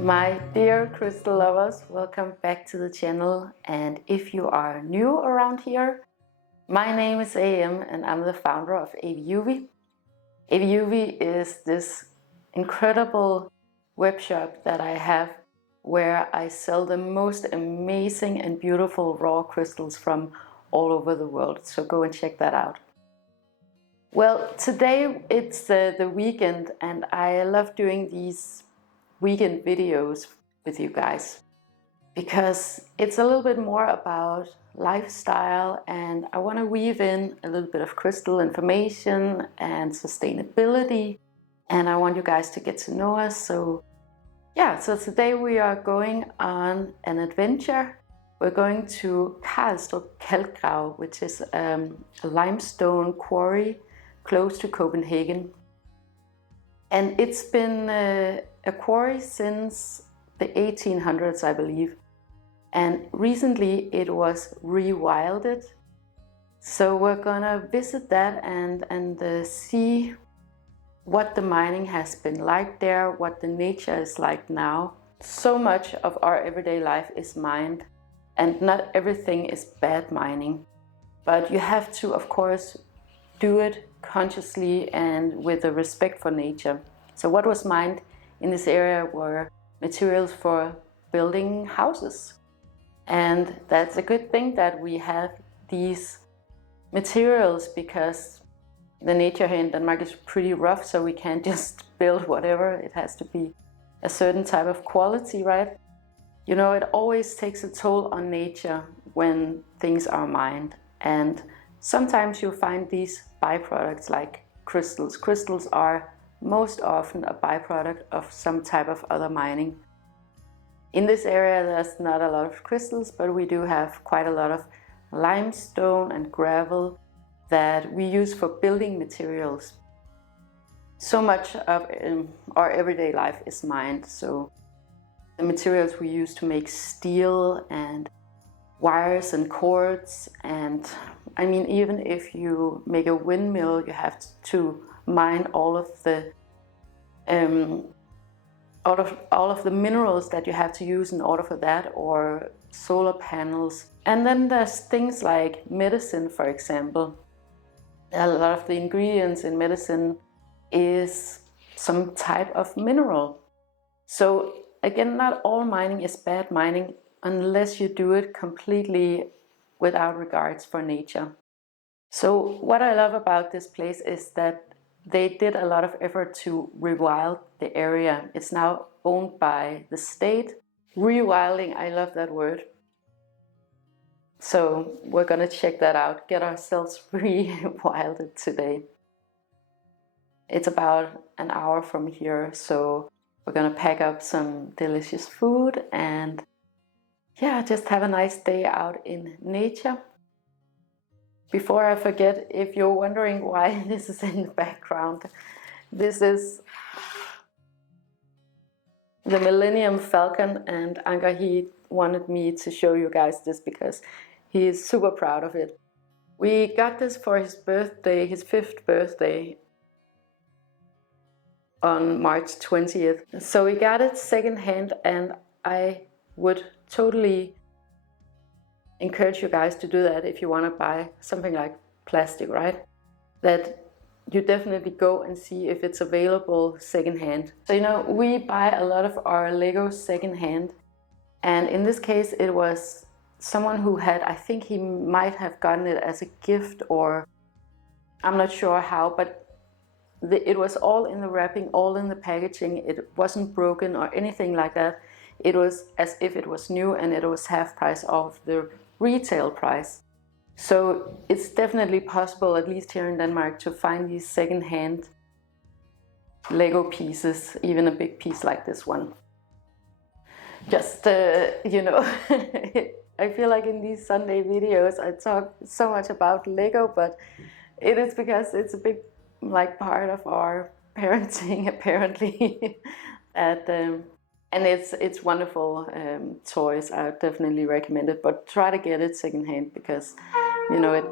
My dear crystal lovers, welcome back to the channel. And if you are new around here, my name is AM and I'm the founder of AVIUVI. AVIUVI is this incredible web shop that I have where I sell the most amazing and beautiful raw crystals from all over the world. So go and check that out. Well, today it's the weekend and I love doing these weekend videos with you guys because it's a little bit more about lifestyle, and I want to weave in a little bit of crystal information and sustainability, and I want you guys to get to know us. So today we are going on an adventure. We're going to Karlstrup Kalkgrav, which is a limestone quarry close to Copenhagen. And it's been a quarry since the 1800s, I believe. And recently it was rewilded. So we're gonna visit that and see what the mining has been like there, what the nature is like now. So much of our everyday life is mined, and not everything is bad mining. But you have to, of course, do it consciously and with a respect for nature. So what was mined in this area were materials for building houses. And that's a good thing that we have these materials, because the nature here in Denmark is pretty rough, so we can't just build whatever. It has to be a certain type of quality, right? You know, it always takes a toll on nature when things are mined. And sometimes you'll find these byproducts like crystals. Crystals are most often a byproduct of some type of other mining. In this area there's not a lot of crystals, but we do have quite a lot of limestone and gravel that we use for building materials. So much of our everyday life is mined, so the materials we use to make steel and wires and cords, and I mean, even if you make a windmill, you have to mine all of the minerals that you have to use in order for that, or solar panels. And then there's things like medicine, for example. A lot of the ingredients in medicine is some type of mineral. So again, not all mining is bad mining unless you do it completely without regards for nature. So what I love about this place is that they did a lot of effort to rewild the area. It's now owned by the state. Rewilding, I love that word. So we're gonna check that out, get ourselves rewilded today. It's about an hour from here, so we're gonna pack up some delicious food and just have a nice day out in nature. Before I forget, if you're wondering why this is in the background, this is the Millennium Falcon, and Anker, he wanted me to show you guys this because he is super proud of it. We got this for his birthday, his 5th birthday, on March 20th. So we got it secondhand, and I would totally encourage you guys to do that if you want to buy something like plastic, right? That you definitely go and see if it's available secondhand. So, you know, we buy a lot of our Legos secondhand, and in this case it was someone who had, I think he might have gotten it as a gift, or I'm not sure how, but it was all in the wrapping, all in the packaging. It wasn't broken or anything like that. It was as if it was new, and it was half price of the retail price. So it's definitely possible, at least here in Denmark, to find these second-hand Lego pieces, even a big piece like this one. Just, you know, I feel like in these Sunday videos I talk so much about Lego, but it is because it's a big part of our parenting, apparently. And it's wonderful toys. I would definitely recommend it, but try to get it secondhand because, you know, it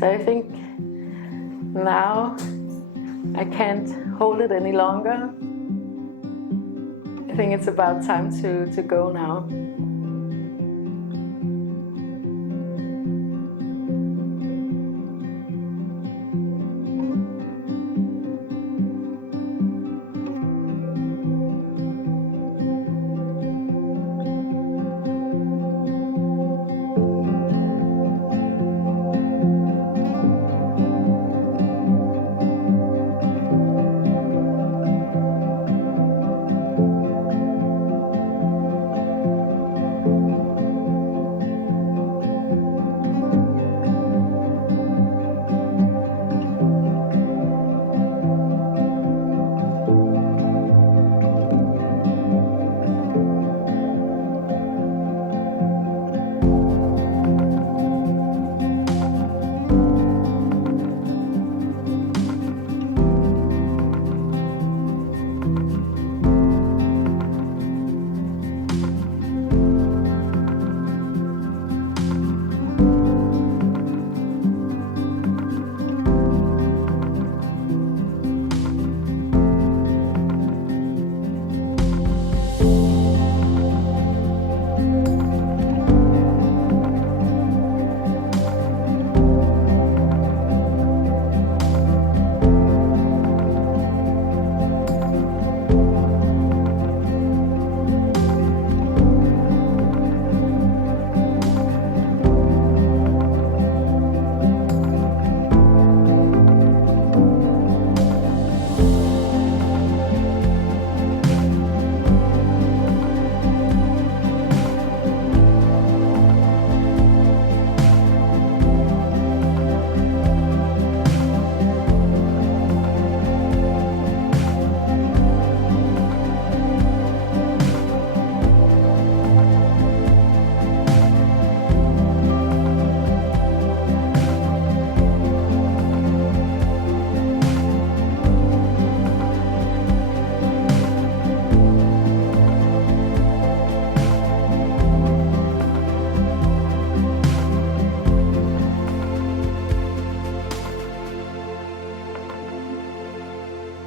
So I think now I can't hold it any longer. I think it's about time to go now.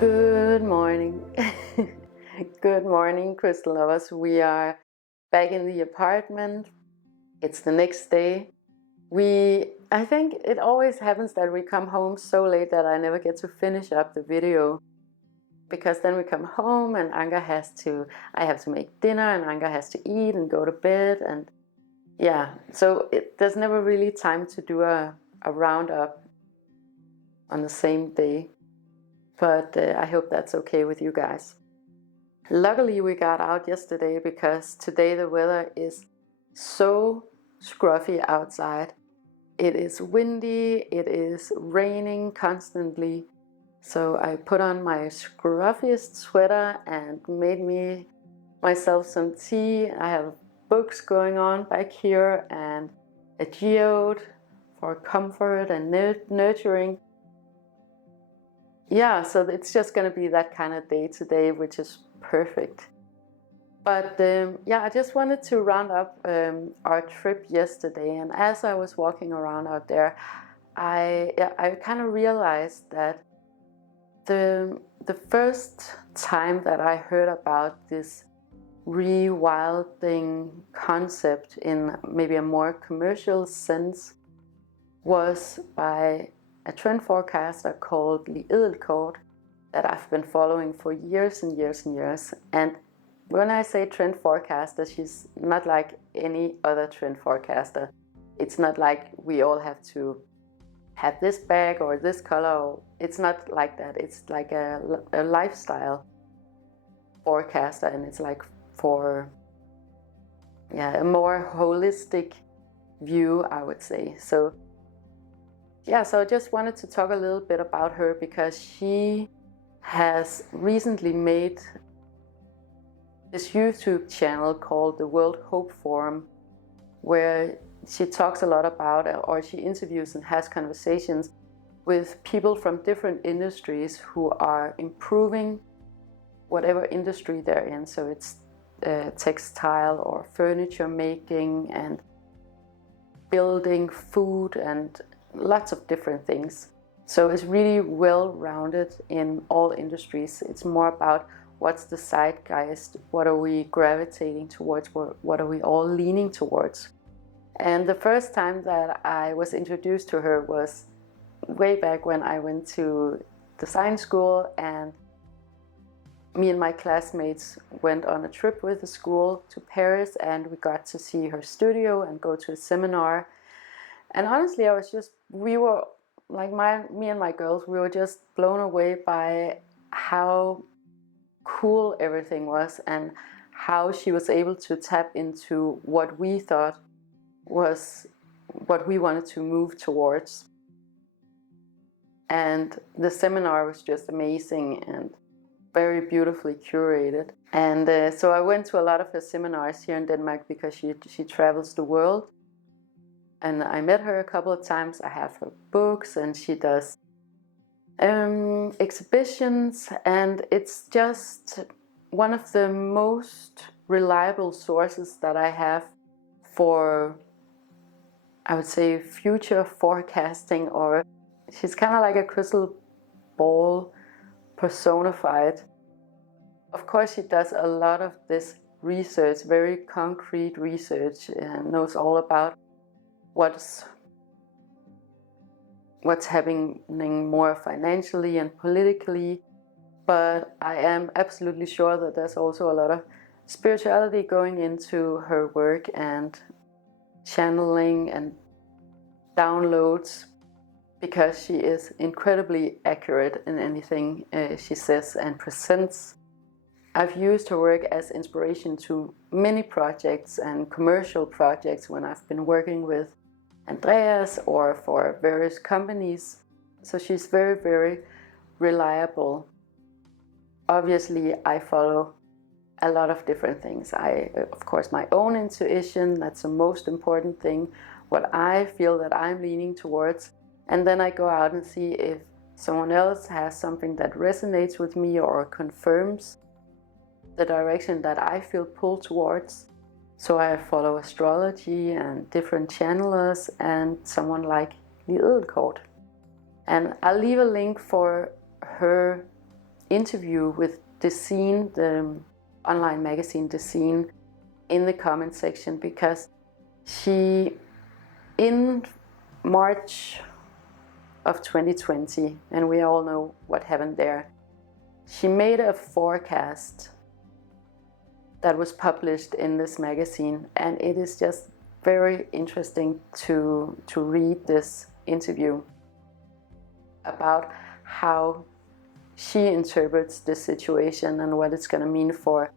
Good morning. Good morning, crystal lovers. We are back in the apartment. It's the next day. I think it always happens that we come home so late that I never get to finish up the video. Because then we come home and I have to make dinner and Anga has to eat and go to bed. And yeah, so there's never really time to do a roundup on the same day. But I hope that's okay with you guys. Luckily we got out yesterday because today the weather is so scruffy outside. It is windy, it is raining constantly. So I put on my scruffiest sweater and made myself some tea. I have books going on back here and a geode for comfort and nurturing. Yeah, so it's just going to be that kind of day today, which is perfect. But yeah, I just wanted to round up our trip yesterday. And as I was walking around out there, I kind of realized that the first time that I heard about this rewilding concept in maybe a more commercial sense was by a trend forecaster called Li Edelkoort that I've been following for years and years and years. And when I say trend forecaster, she's not like any other trend forecaster. It's not like we all have to have this bag or this color. It's not like that. It's like a lifestyle forecaster, and it's like for a more holistic view, I would say. So yeah, so I just wanted to talk a little bit about her because she has recently made this YouTube channel called the World Hope Forum, where she talks a lot about, or she interviews and has conversations with people from different industries who are improving whatever industry they're in. So it's textile or furniture making and building, food, and lots of different things. So it's really well-rounded in all industries. It's more about what's the zeitgeist, what are we gravitating towards, what are we all leaning towards. And the first time that I was introduced to her was way back when I went to design school, and me and my classmates went on a trip with the school to Paris, and we got to see her studio and go to a seminar. And honestly, we were like, me and my girls, we were just blown away by how cool everything was and how she was able to tap into what we thought was what we wanted to move towards. And the seminar was just amazing and very beautifully curated. And so I went to a lot of her seminars here in Denmark because she travels the world. And I met her a couple of times. I have her books, and she does exhibitions, and it's just one of the most reliable sources that I have for, I would say, future forecasting. Or she's kind of like a crystal ball personified. Of course, she does a lot of this research, very concrete research, and knows all about what's happening more financially and politically. But I am absolutely sure that there's also a lot of spirituality going into her work, and channeling and downloads, because she is incredibly accurate in anything she says and presents. I've used her work as inspiration to many projects and commercial projects when I've been working with Andreas or for various companies. So she's very, very reliable. Obviously, I follow a lot of different things. Of course, my own intuition, that's the most important thing, what I feel that I'm leaning towards. And then I go out and see if someone else has something that resonates with me or confirms the direction that I feel pulled towards. So I follow astrology and different channelers and someone like Li Edelkoort. And I'll leave a link for her interview with Descene, the online magazine Descene, in the comment section, because she, in March of 2020, and we all know what happened there, she made a forecast that was published in this magazine, and it is just very interesting to read this interview about how she interprets this situation and what it's going to mean for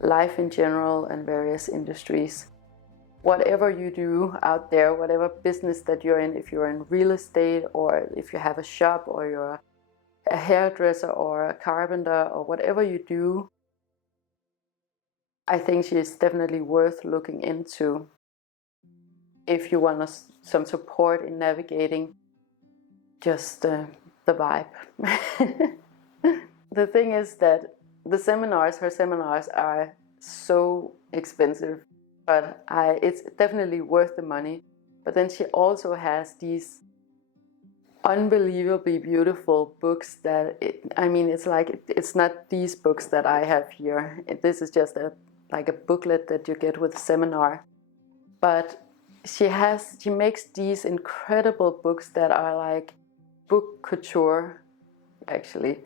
life in general and various industries. Whatever you do out there, whatever business that you're in, if you're in real estate or if you have a shop or you're a hairdresser or a carpenter or whatever you do, I think she is definitely worth looking into if you want some support in navigating just the vibe. The thing is that her seminars are so expensive, but it's definitely worth the money. But then she also has these unbelievably beautiful books that, it's not these books that I have here. This is just like a booklet that you get with a seminar. But she makes these incredible books that are like book couture, actually.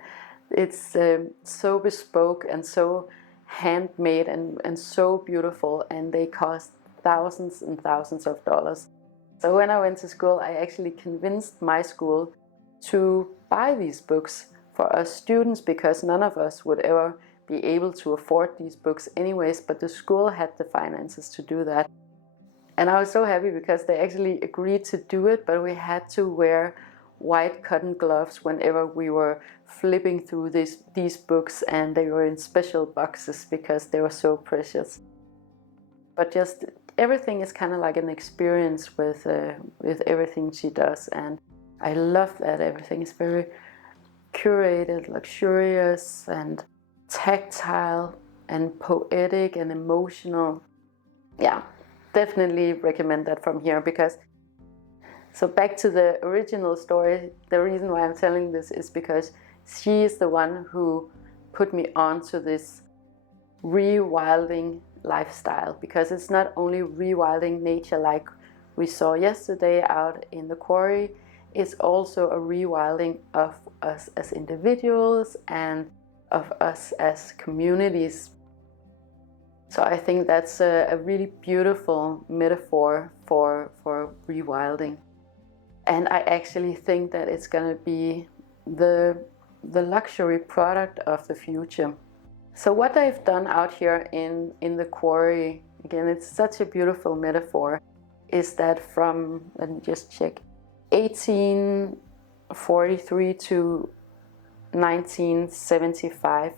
It's so bespoke and so handmade and so beautiful, and they cost thousands and thousands of dollars. So when I went to school, I actually convinced my school to buy these books for us students, because none of us would ever be able to afford these books anyways, but the school had the finances to do that. And I was so happy because they actually agreed to do it, but we had to wear white cotton gloves whenever we were flipping through these books, and they were in special boxes because they were so precious. But just everything is kind of like an experience with everything she does, and I love that everything is very curated, luxurious, and tactile, and poetic, and emotional. Yeah, definitely recommend that from here, because So back to the original story, the reason why I'm telling this is because she is the one who put me onto this rewilding lifestyle, because it's not only rewilding nature like we saw yesterday out in the quarry, it's also a rewilding of us as individuals and of us as communities. So I think that's a really beautiful metaphor for rewilding. And I actually think that it's going to be the luxury product of the future. So what they've done out here in the quarry, again, it's such a beautiful metaphor, is that from, let me just check, 1843 to 1975,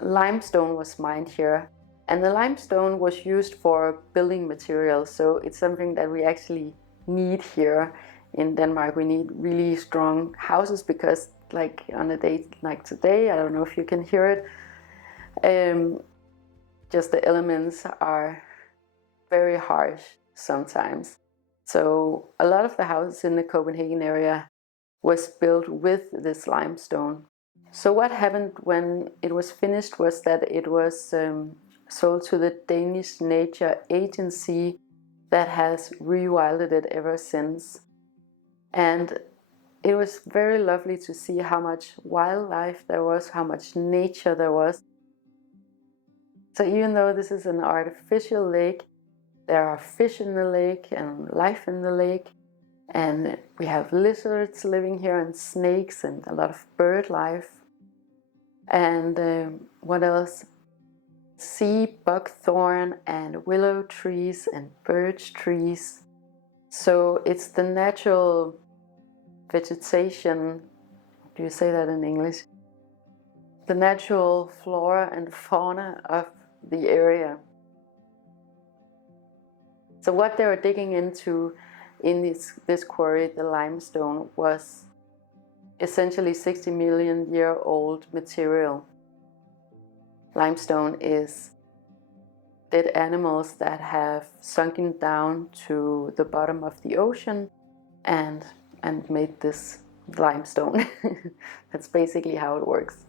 limestone was mined here. And the limestone was used for building materials, so it's something that we actually need here in Denmark. We need really strong houses because, like on a day like today, I don't know if you can hear it, just the elements are very harsh sometimes. So a lot of the houses in the Copenhagen area was built with this limestone. So what happened when it was finished was that it was sold to the Danish Nature Agency that has rewilded it ever since. And it was very lovely to see how much wildlife there was, how much nature there was. So even though this is an artificial lake, there are fish in the lake and life in the lake. And we have lizards living here and snakes and a lot of bird life. And what else? Sea buckthorn and willow trees and birch trees. So it's the natural vegetation, do you say that in English? The natural flora and fauna of the area. So what they were digging into in this quarry, the limestone, was essentially 60 million year old material. Limestone is dead animals that have sunken down to the bottom of the ocean and made this limestone. That's basically how it works.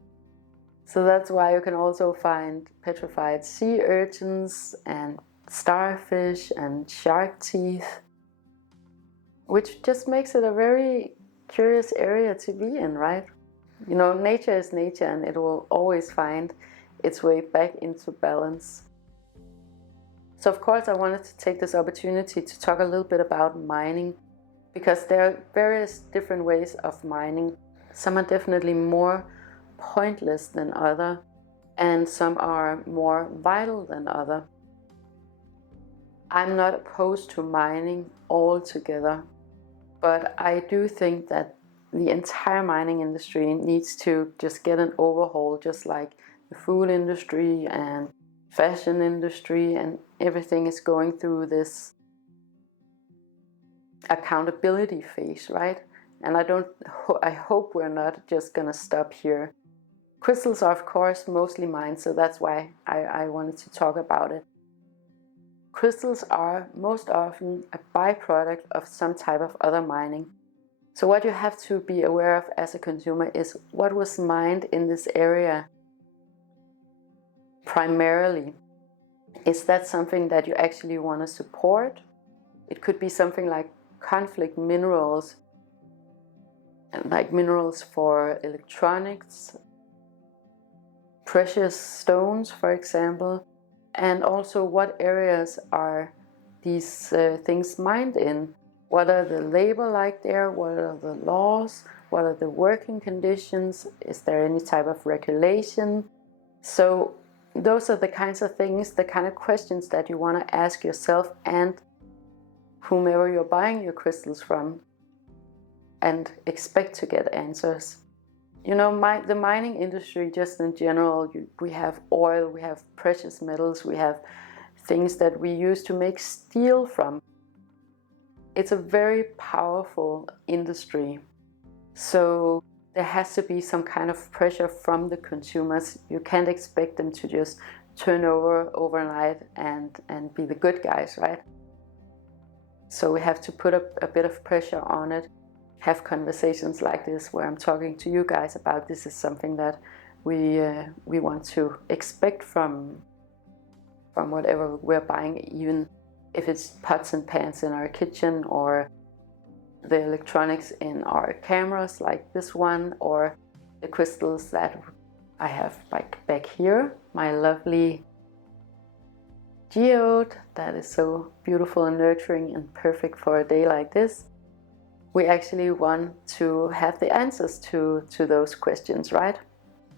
So that's why you can also find petrified sea urchins and starfish and shark teeth, which just makes it a very curious area to be in, right? You know, nature is nature and it will always find its way back into balance. So of course I wanted to take this opportunity to talk a little bit about mining, because there are various different ways of mining. Some are definitely more pointless than other, and some are more vital than other. I'm not opposed to mining altogether, but I do think that the entire mining industry needs to just get an overhaul, just like the food industry and fashion industry, and everything is going through this accountability phase, right? And I hope we're not just gonna stop here. Crystals are of course mostly mined, so that's why I wanted to talk about it. Crystals are most often a byproduct of some type of other mining. So what you have to be aware of as a consumer is what was mined in this area primarily. Is that something that you actually want to support? It could be something like conflict minerals, like minerals for electronics, precious stones, for example, and also what areas are these things mined in? What are the labor like there? What are the laws? What are the working conditions? Is there any type of regulation? So those are the kinds of things, the kind of questions that you want to ask yourself and whomever you're buying your crystals from, and expect to get answers. You know, the mining industry just in general, we have oil, we have precious metals, we have things that we use to make steel from. It's a very powerful industry. So there has to be some kind of pressure from the consumers. You can't expect them to just turn over overnight and be the good guys, right? So we have to put a bit of pressure on it, have conversations like this where I'm talking to you guys about this is something that we want to expect from whatever we're buying, even if it's pots and pans in our kitchen, or the electronics in our cameras like this one, or the crystals that I have back here, my lovely geode that is so beautiful and nurturing and perfect for a day like this. We actually want to have the answers to those questions, right?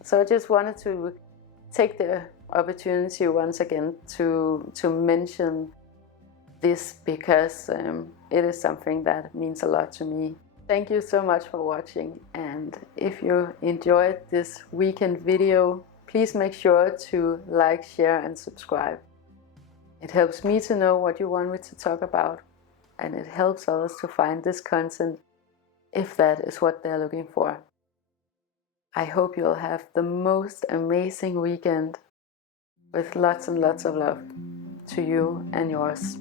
So I just wanted to take the opportunity once again to mention this, because it is something that means a lot to me. Thank you so much for watching, and if you enjoyed this weekend video, please make sure to like, share and subscribe. It helps me to know what you want me to talk about, and it helps others to find this content if that is what they're looking for. I hope you'll have the most amazing weekend with lots and lots of love to you and yours.